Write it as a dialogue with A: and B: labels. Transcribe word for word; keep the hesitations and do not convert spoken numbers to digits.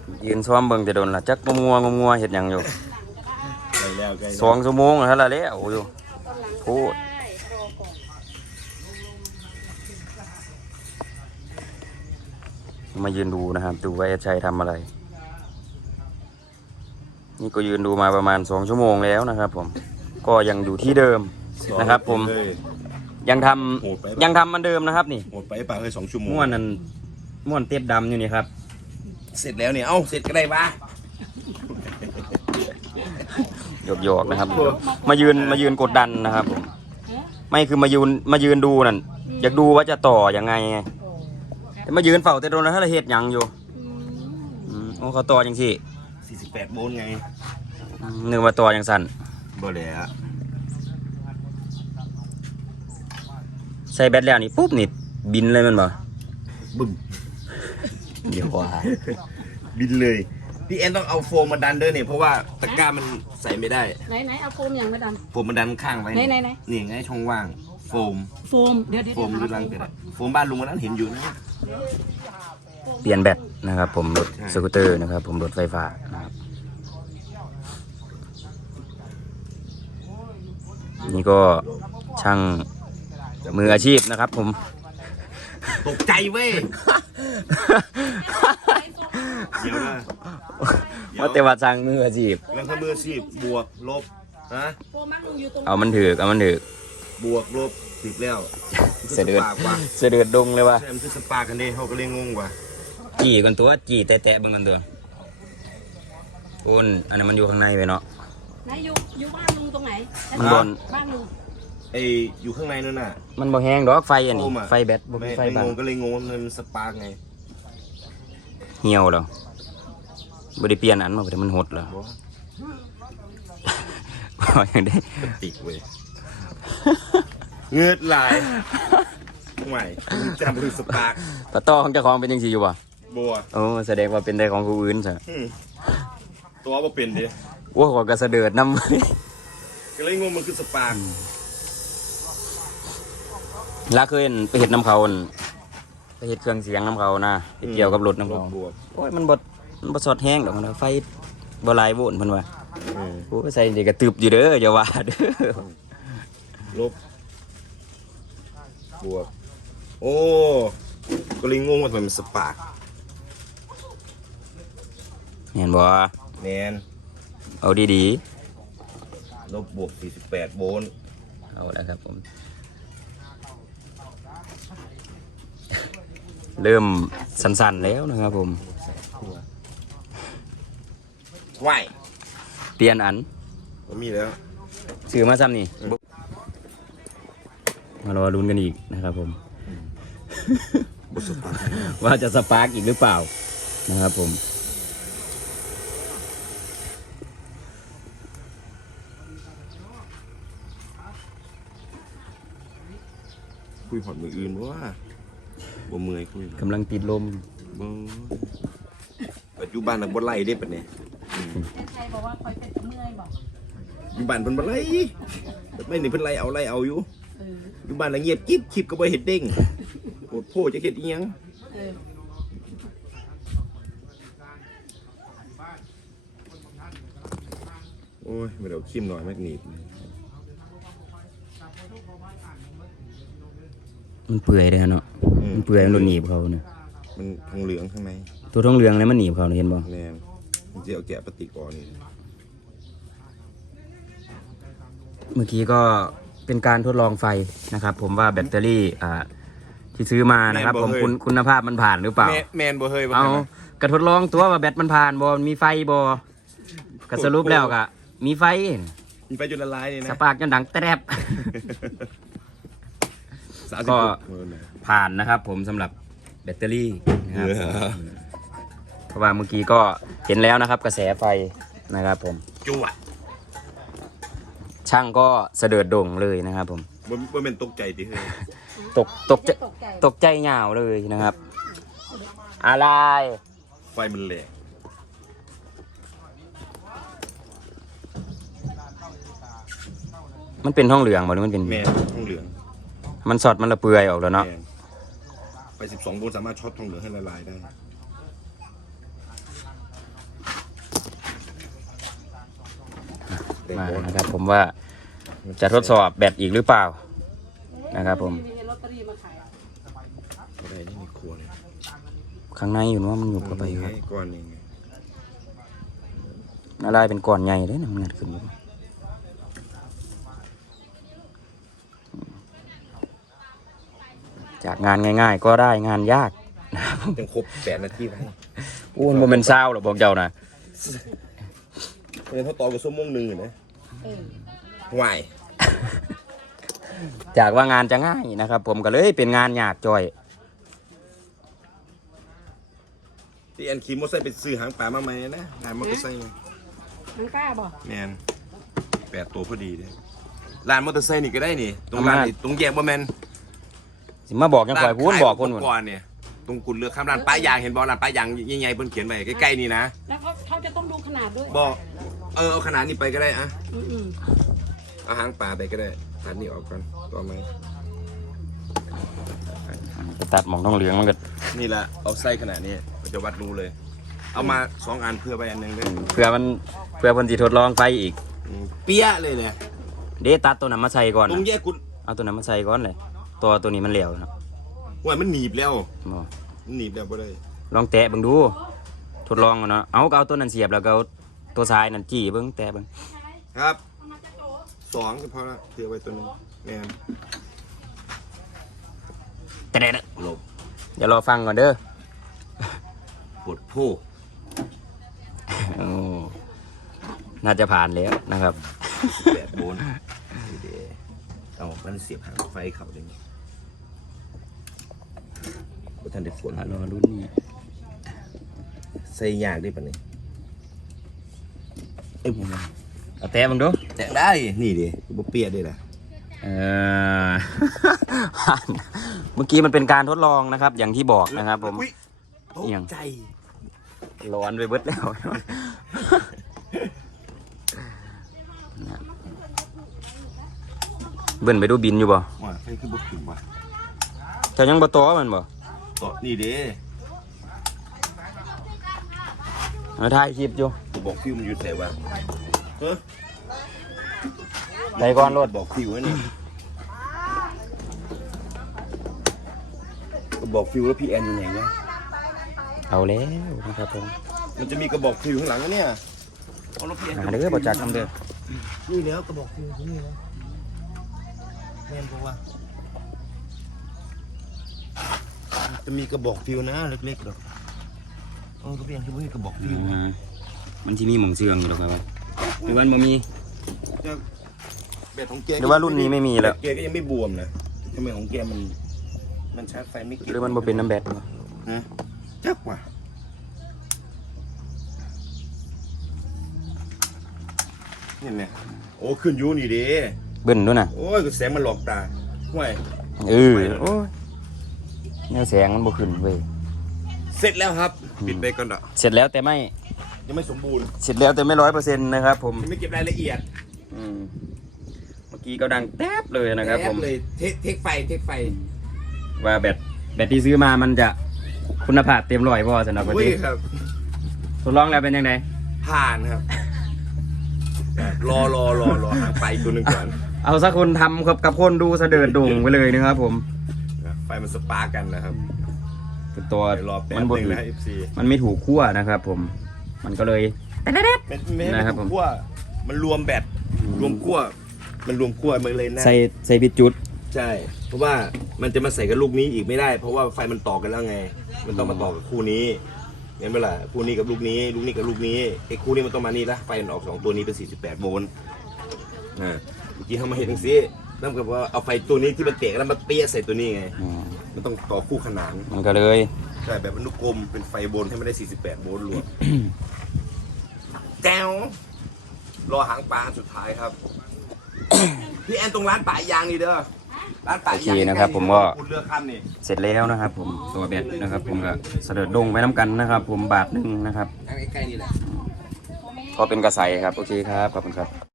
A: ยืนซ้อมเบิ่งแต่โดนละจักงัวงัวเห็ดหยังอยู่
B: ใกล้แล้วใกล้
A: สองชั่วโมงแล้วละแล้วอยู่พูดมายืนดูนะครับดูว่าเอชัยทำอะไรนี่ก็ยืนดูมาประมาณสองชั่วโมงแล้วนะครับผมก็ยังอยู่ที่เดิมนะครับผมยังทำยังทำเหมือนเดิมนะครับนี่
B: หมดไปป่ะเลยสองชั่วโมง
A: ม้วนนั่นม้วนเต็บดำอยู่นี่ครับ
B: เสร็จแล้วเนี่ยเอ้าเสร็จก็ได้ปะ
A: หยอกๆนะครับมายืนมายืนกดดันนะครับผมไม่คือมายืนมายืนดูนั่นอยากดูว่าจะต่อยังไงไงแต่มายืนเฝ้าแต่โดนแล้วถ้าเราเฮ็ดหยังอยู่โอ้เขาต่อยังสิ
B: สี่สิบแปดโวลต์ไง
A: นึกว่าต่อยังสั่น
B: บ่เลยฮะ
A: ใส่แบตแล้วนี่ปุ๊บนี่บินเลยมันบ่
B: บึ้ม
A: เดี๋ยวว่า
B: บินเลยพี่เอ็นต้องเอาโฟมมาดันเด้อเนี่ยเพราะว่าตะกร้ามันใส่ไม่ได้
C: ไหนไหนเอาโฟมอย่างมาดัน
B: โฟมมาดันข้างไว้
C: ไหนไหนไหน
B: นี่ไงช่องว่างโฟม
C: โฟมเดี๋ยวเดี๋ยว
B: โฟมดูรังเกิดโฟมบ้านลุงวันนั้นเห็นอยู่นะ
A: เปลี่ยนแบตนะครับผมรถสกูตเตอร์นะครับผมรถไฟฟ้านะครับนี่ก็ช่างมืออาชีพนะครับผม
B: ตกใจเว้ยเดี๋ยวนะ
A: ว่าแต่ว่าช่างมืออาชีพ
B: แล้วถ้ามืออาชีพบวกลบฮะ
A: เอามันถือเอามันถือบ
B: วกลบสิบแล้ว
A: เสด็จเสด็จดงเลยว่ะ
B: ใช่มันคือสปากันดิเขาก็เลยงงว่ะ
A: จี่กันตัวจี่แตะๆบางกันตัวคุณอันนั้นมันอยู่ข้างในไปเนาะ
C: ไหนอยู่อยู่บ้านลุงตรงไหน
A: มันบน
C: บ้านลุง
B: ไออยู่ข้างในนั่นน่ะ
A: มันบ่แห้งดอกไฟอันนี้ไฟแบตบ่ไฟบ้าน
B: งงก็เลยงงมันสปาไง
A: เหี่ยวแล้วบ่ได้เปลี่ยนอันมาแต่มันหดแล้วบ่ยังได้
B: ติดเว้ยเงือดไหลใหม่จำคือสปาร์ก
A: ตะต้อของเจ้าของเป็นยังสิอยู่บ่
B: บัว
A: โอ้แสดงว่าเป็นได้ของผู้อื่นซะ
B: ตัวบ่เป็นดิ
A: โอ้ขอกระเสดิดนำ
B: ก็เลยงงมันคือสปาร์ก
A: ลาเคยไปเฮ็ดน้ำเขาไปเฮ็ดเครื่องเสียงน้ำเขานะไปเกี่ยวกับรถน้ำเขาโอ้ยมันบ่มันบ่สอดแห้งดอกมันไฟบ่หลายโวลต์เพิ่นว่าโอ้ใส่นี่ก็ตึบอยู่เด้ออย่าว่าเด้อ
B: ลบบวกโอ้ก็เลยงงว่ามันสปาร์ก
A: เห็นบ่
B: แมน
A: เอาดี
B: ๆลบบวกสี่สิบแปดโวลต์
A: เอาแล้วครับผมเริ่มสั่นๆแล้วนะครับผม
B: ไหว
A: เปลี่ยนอัน
B: มีแล้ว
A: ซื้อมาซ้ำนี่มารอลุ้นกันอีกนะครับผมว่าจะสปาร์กอีกหรือเปล่านะครับผม
B: คุยหอดมืออื่นว่าบ่เมื่อยคุย
A: กำลังติดลม
B: ปัจจุบันน่ะบ่ไล่ได้ปะเนี่ย
C: ใครบอกว่าคอยเป็นเมื่อยบอก
B: อยู่บ้านเพิ่นบ่ไล่ไม่นี่เพิ่นไล่เอาไล่เอาอยู่อยู่บ้านน่ะเงียบกิ๊บคลิปก็บ่เฮ็ดเด้งโคตรโพจะเฮ็ดอีหยังโอ้ยไม่ได้เอาคิมหน่อยแมกนีด
A: มันเปื่อยเลยเนาะมันเปื่อยมันโดนหนีบเขาเนี่ย
B: มันทองเหลืองข้างใน
A: ตัวทองเหลืองแล้วมันหนีบเขาเห็นบ่
B: แน่มันจะเอาแกะปฏิกรณ์นี่
A: เมื่อกี้ก็เป็นการทดลองไฟนะครับผมว่าแบตเตอรี่อ่าที่ซื้อมานะครับผมคุณคุณภาพมันผ่านหรือเปล่า
B: แมนบ่เฮย
A: เอากระทดลองตัวว่าแบตมันผ่านบ่มีไฟบ่กระสรุปแล้วก็มีไฟ
B: มีไฟจนละลายนี่นะ
A: สปาร์กจนดังแตรบก็ผ่านนะครับผมสำหรับแบตเตอรี่นะครับเพราะว่าเมื่อกี้ก็เห็นแล้วนะครับกระแสไฟนะครับผม
B: จวด
A: ช่างก็เสด็จดงเลยนะครับผม
B: ว่าเป็นตกใจดิเฮ้ย
A: ตกตกใจตกใจเหงาเลยนะครับอะไร
B: ไฟมันแรง
A: มันเป็นห้องเหลืองหรือมันเป็น
B: แม่ห้องเหลือง
A: มันสอดมันระเปื่อยออกแล้วเนาะ
B: ไปสิบสองโวลต์สามารถช็อตทองเหลืองให้ละลายได้
A: มานะครับ ผมว่าจะทดสอบแบตอีกหรือเปล่านะครับผม
C: มีลอตเตอรี่มาขาย
B: อะไรนี่มีครัวเลย
A: ข้างในอยู่ว่ามันหยุบเข้าไปครับ
B: ก้อนนี้ไง
A: ละลายเป็นก้อนใหญ่เลยนะมันงัดขึ้นอยู่จากงานง่ายๆก็ได้งานยากนะครับ
B: ต้องครบแปดนาทีไป
A: อ้วนโมเมนเศร้าหรอกบอกเจ้านะ
B: เออเขาต่อกับชั่วโมงหนึ่งอยู่นะ
C: เออ
B: ไหว
A: จากว่างานจะง่ายนะครับ ผมก็เลยเป็นงานยากจ่อย
B: ที่แอนขี่มอเตอร์ไซค์ไปซื้อหางปลามาใหม่นะหางมอเตอร์ไซค์
C: มันกล้าบ่
B: แมนแปดตัวพอดีเลยร้านมอเตอร์ไซค์นี่ก็ได้นี่ ตรงร้านนี่ตรงแยกบ่แมน
A: สิมาบอกยังปล่อยพูนบอกคนหมด
B: ก่อนเนี่ยตรงกุดเรือข้ามร้านป้ายางเห็นบอร้านป้ายางใหญ่ๆเพิ่นเขียนไว้ใกล้ๆนี่นะ
C: แล้วเขาเขาจะต้องดูขนาดด้วย
B: บอกเออเอาขนาดนี้ไปก็ได้อะ
C: อืมอืม
B: เอาหางปลาไปก็ได้ตัดนี่ออกก่อนต่อไหม
A: ไปตัดหมองท้องเหลืองมันก็
B: นี่แหละเอาไส้ขนาดนี้มันจะวัดรูเลย เอามาสองอันเพื่อไปอันหนึงเลย
A: เพื่อมันเพื่อเพิ่นสิทดลองไฟอีก
B: อืมเปี้ยเลยเนี่ย
A: เดตัดตัวนั้นมาใส่ก่อน
B: ตรง
A: นะ
B: แยกกุด
A: เอาตัวนั้นมาใส่ก่อนเลยตัวตัวนี้มันเหลวเนาะ
B: ว่ามันหนีบแล้ว
A: บ่
B: มันหนีบแล้วบ่ได้
A: ลองแตะเบิ่งดู ทดลองก่อนเนาะเอาก็เอาตัวนั้นเสียบแล้วก็เอาตัวซ้ายนั่นจี้เบิ่งแตะเบิ่ง
B: ครับสองก็พอละเพื่อไว้ตัวหนึงแม่น
A: แต่เด็ด
B: หลบ
A: เดี๋ยวรอฟังก่อนเด้อ
B: ปวดผู้
A: โอ้น่าจะผ่านแล้วนะครับ
B: แปดโวลต์นี่เด้เอามันเสียบหางไฟเขาเลยนี่บ่ทันได้ฝน
A: รอรุ่นนี้
B: ใส่ยากได้ปะเนี่ยเอ้ยผม
A: เอาแตะเบิ่งดู
B: แตะได้นี่ดิบ่เปียกได้ล่ะ
A: เออ เมื่อกี้มันเป็นการทดลองนะครับ อย่างที่บอกนะครับผม
B: อุ๊ยตก
A: เอียง
B: ใจ
A: ร้อนไปเบิดแล้ว เบิ่นไปดูบินอยู่บ่
B: ว่าไฟคือบ่ขึ้นว่ะ
A: แต่ยังบ่ต่อมันบ่
B: ต่อนี่เด้
A: เอาถ่ายคลิปอยู่
B: กูบอกฟิวมันอยู่แต่ว่าเฮ้ย
A: ได้ก่อนรถ
B: บอกฟิวไว้นี่ก็บอกฟิวแล้วพี่แอนอยู่ไหนวะ
A: เอาแล้วนะครับผม
B: มันจะมีกระบอกฟิวข้างหลังนะเนี่ยเอาแล้วพี่แอน
A: หาเด้อบ่จักคำเด้อ
B: นี่แล้วกระบอกฟิวเขานี่นะแม่นบอกว่าจะมีกระบอกฟิวนะเล็กๆหรอกเออก็พี่แอนคิดว่ามีกระบอกฟิว
A: อืมมันสิมีหม่องเชื่องอยู่ดอกครับว่าหรือว่าบ่มี
B: จะแบบของแก
A: หรือว่ารุ่นนี้ไม่มีแล้ว
B: แกก็ยังไม่บวมนะทำไมของแกมันมันชาร์จไฟไม่เก็บ
A: หรือมันบ่เป็นน้ำแบตบ่
B: ฮะจักว่ะเห็นไหมโอ้ขึ้นอยูนี่เด้
A: เบิ่นด้วยน่ะ
B: โอ้ยก็แสงมันหลอกตาห่วย
A: เออโอ้ยแนวแสงมันบ่ขึ้นเว้ย
B: เสร็จแล้วครับปิดไปก่อนเด้อ
A: เสร็จแล้วแต่ไม่
B: ยังไม่สมบูรณ์
A: เสร็จแล้วแต่ไม่ร้อยเปอร์เซ็นต์นะครับผม
B: ยังไม่เก็บรายละเอียด
A: อืมเมื่อกี้ก็ดังแทบเลยนะครับผม
B: แเลยเทคเทคไฟเทคไฟ
A: ว่าแบตแบตที่ซื้อมามันจะคุณภาพเต็มร้อยพอสำหรับวัน
B: อุ้ย
A: นี้
B: ครับ
A: ทดลองแล้วเป็นยังไง
B: ผ่านครับ รอรอรอรอหางไฟตัวหนึ่งก่อน
A: เอาสักคนทำกับกับคนดูเสดิร์ดโด่งไปเลยนะครับผม
B: ไฟมันสปาร์กกันนะครับ
A: ตัว
B: เดี๋ยวรอแป๊บ
A: มัน
B: ห
A: บ
B: นึง
A: ถือ
B: นะ เอฟ ซี
A: มันไม่ถูกขั้วนะครับผม มันก็เลย
B: ไม่ไม่
A: นะครับ
B: ถู
A: ผ
B: ก
A: ม
B: ขั้วมันรวมแบตรวมขั้วมันรวมขั้วมันเลยนะ
A: ใส่ใส่บิดจุด
B: ใช่ เพราะว่ามันจะมาใส่กับลูกนี้อีกไม่ได้ เพราะว่าไฟมันต่อกันแล้วไง มันต้องมาต่อกับคู่นี้เห็นไหมล่ะคู่นี้กับลูกนี้ ลูกนี้กับลูกนี้ไอ้คู่นี้มันต้องมานี่ละไฟมันออกสองตัวนี้เป็นสี่สิบแปดโวลต์อ่าเมื่อกี้เขามาเห็นทั้งซี่นั่นก็ว่าเอาไฟตัวนี้ที่มันเตะแล้วมาเปี้ยใส่ตัวนี้ไง
A: อืม
B: มันต้องต่อคู่ขนาน
A: มันก็เลย
B: ใช่แบบอนุกรมเป็นไฟโวลต์ให้มันได้สี่สิบแปดโวลต์รวม แจ้วรอหางปลาสุดท้ายครับ พี่แอนตรงร้านป่ายางนี่เด้อร้านป่า
A: โอเค
B: ยาง
A: นะครับ ผมก็
B: คุณเลือกขั้นนี่
A: เสร็จแล้วนะครับ ผมตัวแบตนะครับ ผมก็เสดิร์ดโด่งไปน้ำกันนะครับ ผมบาทหนึ่งนะครับ
B: ใกล้ๆนี่แหละ
A: ก็เป็นกระใสครับโอเคครับขอบคุณครับ